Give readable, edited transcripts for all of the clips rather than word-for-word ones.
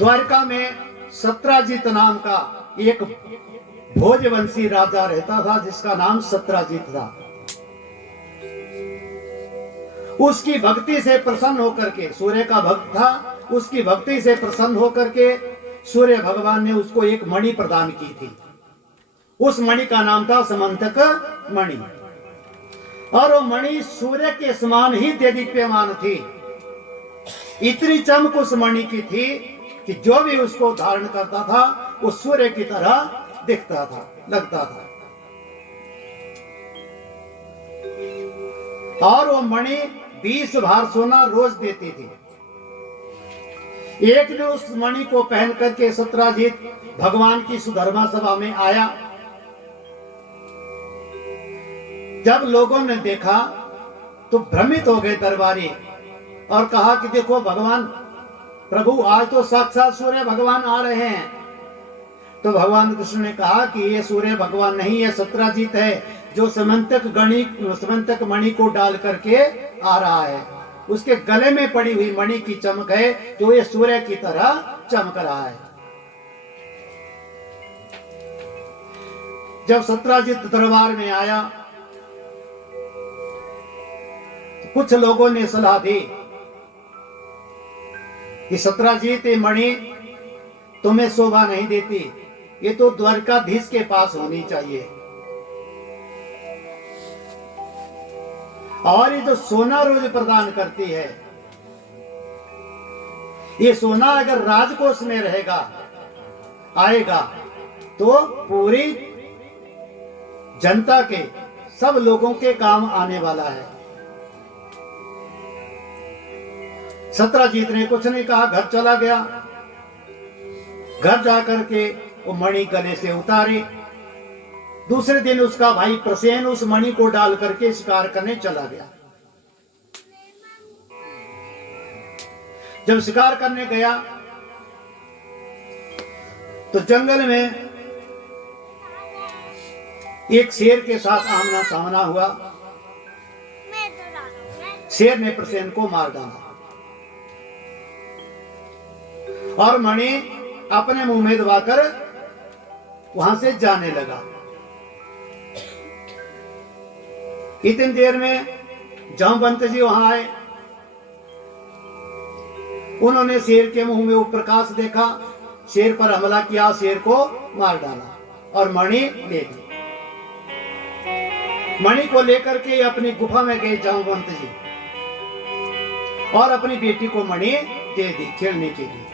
द्वारका में सत्राजित नाम का एक भोजवंशी राजा रहता था, जिसका नाम सत्राजित था। उसकी भक्ति से प्रसन्न होकर के, सूर्य का भक्त था, उसकी भक्ति से प्रसन्न होकर के सूर्य भगवान ने उसको एक मणि प्रदान की थी। उस मणि का नाम था समंतक मणि, और वो मणि सूर्य के समान ही देदीप्यमान थी। इतनी चमक उस मणि की थी कि जो भी उसको धारण करता था वो सूर्य की तरह दिखता था, लगता था। और वो मणि 20 भार सोना रोज देती थी। एक दिन उस मणि को पहन करके सत्राजित भगवान की सुधर्मा सभा में आया। जब लोगों ने देखा तो भ्रमित हो गए दरबारी, और कहा कि देखो भगवान, प्रभु आज तो साक्षात सूर्य भगवान आ रहे हैं। तो भगवान कृष्ण ने कहा कि ये सूर्य भगवान नहीं है, सत्राजित है, जो समंतक मणि को डाल करके आ रहा है। उसके गले में पड़ी हुई मणि की चमक है, जो ये सूर्य की तरह चमक रहा है। जब सत्राजित दरबार में आया तो कुछ लोगों ने सलाह दी कि सत्राजित ये मणि तुम्हें शोभा नहीं देती, ये तो द्वारकाधीश के पास होनी चाहिए। और ये जो सोना रोज प्रदान करती है, ये सोना अगर राजकोष में रहेगा, आएगा, तो पूरी जनता के, सब लोगों के काम आने वाला है। सत्राजित ने कुछ नहीं कहा, घर चला गया। घर जाकर के वो मणि गले से उतारी। दूसरे दिन उसका भाई प्रसेन उस मणि को डाल करके शिकार करने चला गया। जब शिकार करने गया तो जंगल में एक शेर के साथ आमना सामना हुआ। शेर ने प्रसेन को मार डाला और मणि अपने मुंह में दबाकर वहां से जाने लगा। इतनी देर में जामवंत जी वहां आए। उन्होंने शेर के मुंह में वो प्रकाश देखा, शेर पर हमला किया, शेर को मार डाला और मणि ले ली। मणि को लेकर के अपनी गुफा में गए जामवंत जी, और अपनी बेटी को मणि दे दी खेलने के लिए।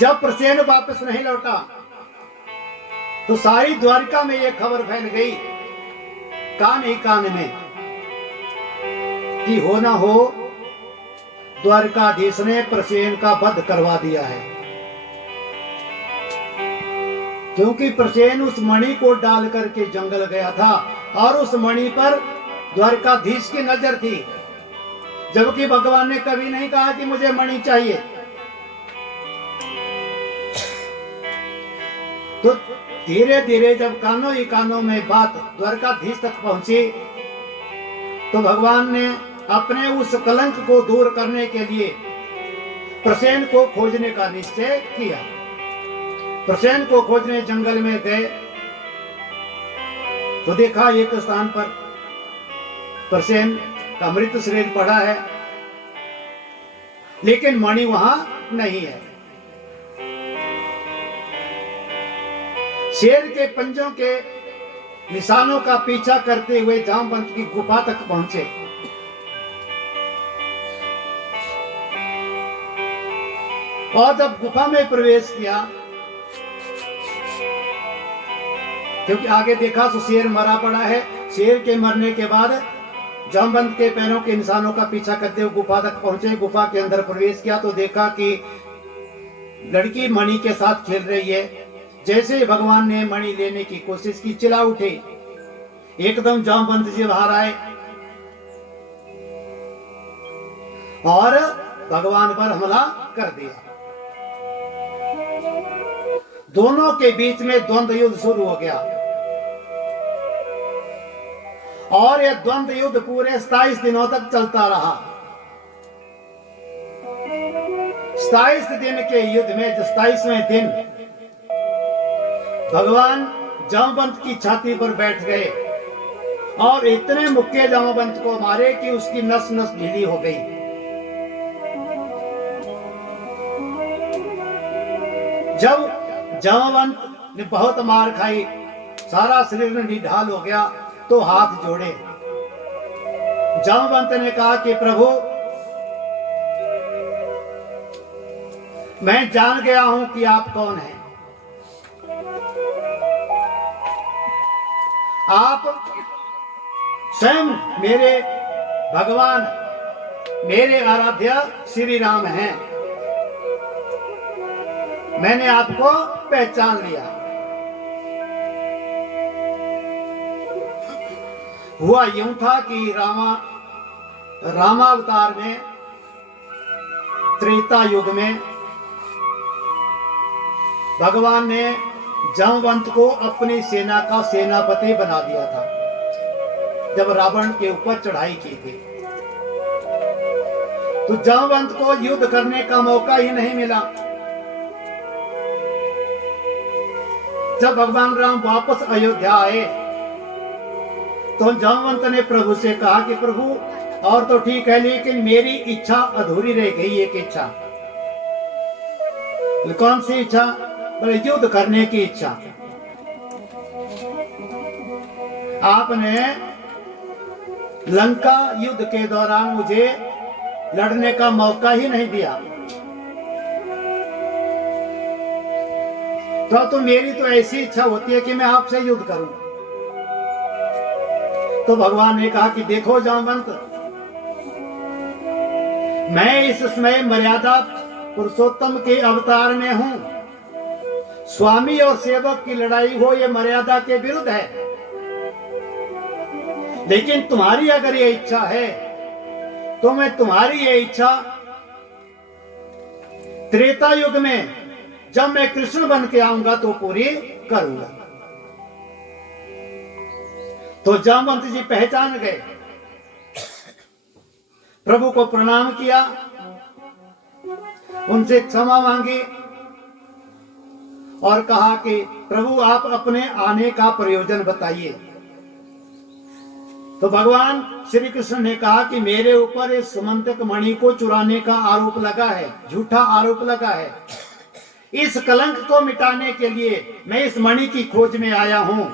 जब प्रसेन वापस नहीं लौटा तो सारी द्वारका में यह खबर फैल गई, कान ही कान में, कि हो ना हो द्वारकाधीश ने प्रसेन का वध करवा दिया है। क्योंकि प्रसेन उस मणि को डाल करके जंगल गया था और उस मणि पर द्वारकाधीश की नजर थी, जबकि भगवान ने कभी नहीं कहा कि मुझे मणि चाहिए। तो धीरे धीरे जब कानों ही कानों में बात द्वारकाधीश तक पहुंची तो भगवान ने अपने उस कलंक को दूर करने के लिए प्रसेन को खोजने का निश्चय किया। प्रसेन को खोजने जंगल में गए तो देखा एक स्थान पर प्रसेन का मृत शरीर पड़ा है, लेकिन मणि वहां नहीं है। शेर के पंजों के निशानों का पीछा करते हुए जामवंत की गुफा तक पहुंचे। और जब गुफा में प्रवेश किया, क्योंकि आगे देखा तो शेर मरा पड़ा है। शेर के मरने के बाद जामवंत के पैरों के निशानों का पीछा करते हुए गुफा तक पहुंचे। गुफा के अंदर प्रवेश किया तो देखा कि लड़की मणि के साथ खेल रही है। जैसे ही भगवान ने मणि लेने की कोशिश की, चिल्ला उठे। एकदम जामवंत जी बाहर आए और भगवान पर हमला कर दिया। दोनों के बीच में द्वंद्व युद्ध शुरू हो गया और यह द्वंद्व युद्ध पूरे 27 दिनों तक चलता रहा। 27 दिन के युद्ध में 27वें दिन भगवान जामवंत की छाती पर बैठ गए और इतने मुक्के जामवंत को मारे कि उसकी नस नस ढीली हो गई। जब जामवंत ने बहुत मार खाई, सारा शरीर में निढाल हो गया, तो हाथ जोड़े। जामवंत ने कहा कि प्रभु, मैं जान गया हूं कि आप कौन हैं। आप स्वयं मेरे भगवान, मेरे आराध्य श्री राम हैं। मैंने आपको पहचान लिया। हुआ यूं था कि रामावतार में, त्रेता युग में भगवान ने जामवंत को अपनी सेना का सेनापति बना दिया था जब रावण के ऊपर चढ़ाई की थी। तो जामवंत को युद्ध करने का मौका ही नहीं मिला। जब भगवान राम वापस अयोध्या आए तो जामवंत ने प्रभु से कहा कि प्रभु, और तो ठीक है, लेकिन मेरी इच्छा अधूरी रह गई, एक इच्छा। कौन सी इच्छा? बोले युद्ध करने की इच्छा। आपने लंका युद्ध के दौरान मुझे लड़ने का मौका ही नहीं दिया, तो मेरी तो ऐसी इच्छा होती है कि मैं आपसे युद्ध करूं। तो भगवान ने कहा कि देखो जामवंत, मैं इस समय मर्यादा पुरुषोत्तम के अवतार में हूं। स्वामी और सेवक की लड़ाई हो, ये मर्यादा के विरुद्ध है। लेकिन तुम्हारी अगर ये इच्छा है तो मैं तुम्हारी ये इच्छा त्रेता युग में जब मैं कृष्ण बन के आऊंगा तो पूरी करूंगा। तो जामवंत जी पहचान गए, प्रभु को प्रणाम किया, उनसे क्षमा मांगी और कहा कि प्रभु आप अपने आने का प्रयोजन बताइए। तो भगवान श्री कृष्ण ने कहा कि मेरे ऊपर इस सुमंतक मणि को चुराने का आरोप लगा है, झूठा आरोप लगा है। इस कलंक को मिटाने के लिए मैं इस मणि की खोज में आया हूं।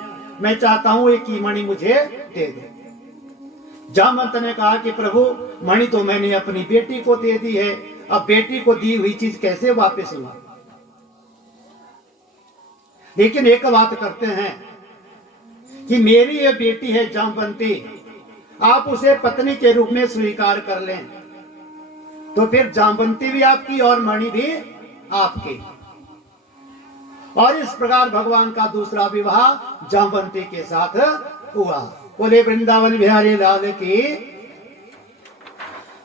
मैं चाहता हूं एक ही मणि मुझे दे दे। जामवंत ने कहा कि प्रभु, मणि तो मैंने अपनी बेटी को दे दी है, अब बेटी को दी हुई चीज कैसे वापस लूं? लेकिन एक बात करते हैं कि मेरी ये बेटी है जामवंती, आप उसे पत्नी के रूप में स्वीकार कर लें, तो फिर जामवंती भी आपकी और मणि भी आपकी। और इस प्रकार भगवान का दूसरा विवाह जामवंती के साथ हुआ। बोले वृंदावन बिहारी लाल की।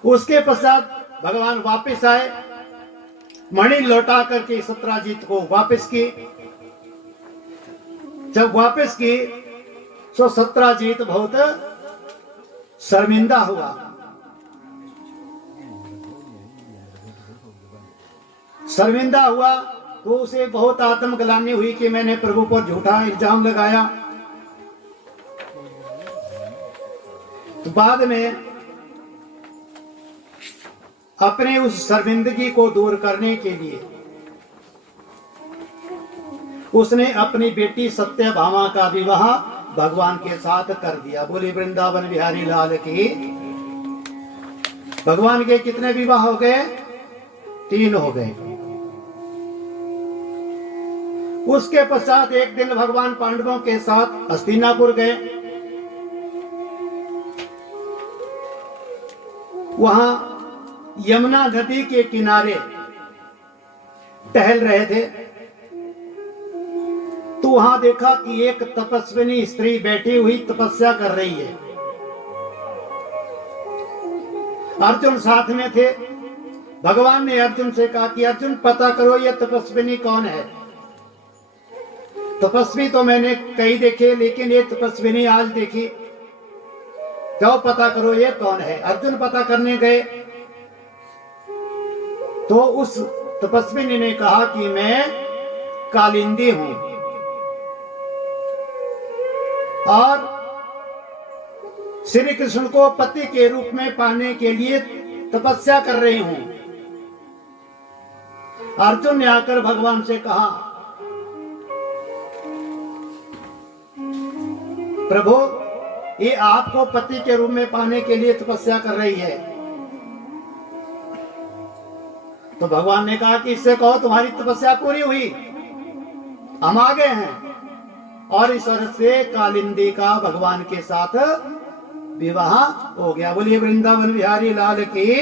उसके पश्चात भगवान वापस आए, मणि लौटा करके सत्राजीत को वापस की। जब वापस की तो सत्राजीत बहुत शर्मिंदा हुआ। शर्मिंदा हुआ तो उसे बहुत आत्मग्लानि हुई कि मैंने प्रभु पर झूठा इल्जाम लगाया। तो बाद में अपने उस शर्मिंदगी को दूर करने के लिए उसने अपनी बेटी सत्यभामा का विवाह भगवान के साथ कर दिया। बोली वृंदावन बिहारी लाल की। भगवान के कितने विवाह हो गए? 3 हो गए। उसके पश्चात एक दिन भगवान पांडवों के साथ हस्तिनापुर गए। वहां यमुना नदी के किनारे टहल रहे थे तो वहां देखा कि एक तपस्विनी स्त्री बैठी हुई तपस्या कर रही है। अर्जुन साथ में थे। भगवान ने अर्जुन से कहा कि अर्जुन पता करो ये तपस्विनी कौन है। तपस्वी तो मैंने कई देखे, लेकिन ये तपस्विनी आज देखी, जाओ पता करो ये कौन है। अर्जुन पता करने गए तो उस तपस्विनी ने कहा कि मैं कालिंदी हूं और श्री कृष्ण को पति के रूप में पाने के लिए तपस्या कर रही हूं। अर्जुन ने आकर भगवान से कहा, प्रभु ये आपको पति के रूप में पाने के लिए तपस्या कर रही है। तो भगवान ने कहा कि इससे कहो तुम्हारी तपस्या पूरी हुई, हम आ गए हैं। और इस तरह से कालिंदी का भगवान के साथ विवाह हो गया। बोलिए वृंदावन बिहारी लाल की।